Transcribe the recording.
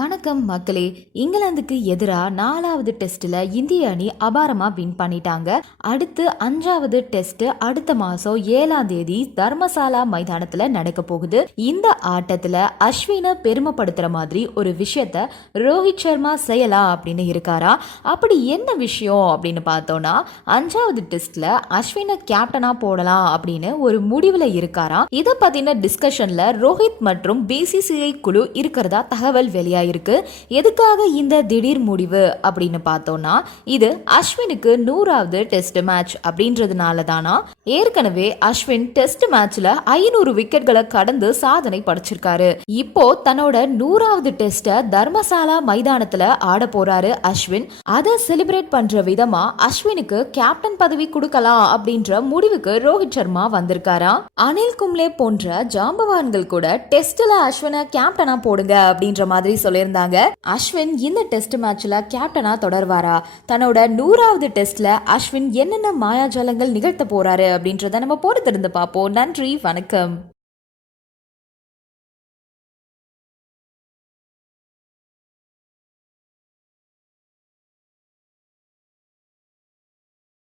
வணக்கம் மக்களே. இங்கிலாந்துக்கு எதிராக நாலாவது டெஸ்ட்ல இந்திய அணி அபாரமா வின் பண்ணிட்டாங்க. அடுத்து அஞ்சாவது டெஸ்ட் அடுத்த மாசம் ஏழாம் தேதி தர்மசாலா மைதானத்துல நடக்க போகுது. இந்த ஆட்டத்துல அஸ்வினை பெருமைப்படுத்துற மாதிரி ஒரு விஷயத்த ரோஹித் சர்மா செய்யலாம் அப்படின்னு இருக்காரா? அப்படி என்ன விஷயம் அப்படின்னு பார்த்தோம்னா அஞ்சாவது டெஸ்ட்ல அஸ்வினை கேப்டனா போடலாம் அப்படின்னு ஒரு முடிவுல இருக்காராம் இதை பத்தின டிஸ்கஷன்ல ரோஹித் மற்றும் பிசிசிஐ குழு இருக்கிறதா தகவல் இருக்கு. எதுக்காக இந்த திடீர் முடிவு அப்படின்னு பார்த்தோம்னா இது அஸ்வினுக்கு நூறாவது டெஸ்ட் மேட்ச் அப்படின்றதுனால தானா ஏற்கனவே அஸ்வின் டெஸ்ட் மேட்ச்ல ஐநூறு விக்கெட்களை கடந்து சாதனை படைச்சிருக்காரு. இப்போ தன்னோட நூறாவது டெஸ்ட தர்மசாலா மைதானத்துல ஆட போறாரு அஸ்வின். அதை செலிப்ரேட் பண்ற விதமா அஸ்வினுக்கு கேப்டன் பதவி கொடுக்கலாம் அப்படின்ற முடிவுக்கு ரோஹித் சர்மா வந்திருக்காரா? அனில் கும்ளே போன்ற ஜாம்பவான்கள் கூட டெஸ்ட்ல அஸ்வினை கேப்டனா போடுங்க அப்படின்ற மாதிரி சொல்லி சொல்லியிருந்தாங்க. அஸ்வின் இந்த டெஸ்ட் மேட்ச்ல கேப்டனா தொடர்வாரா? தன்னோட நூறாவது டெஸ்ட்ல அஸ்வின் என்னென்ன மாயாஜாலங்கள் நிகழ்த்த போறாரு அப்படின்றத நம்ம பொறுத்திருந்து பார்ப்போம். நன்றி வணக்கம்.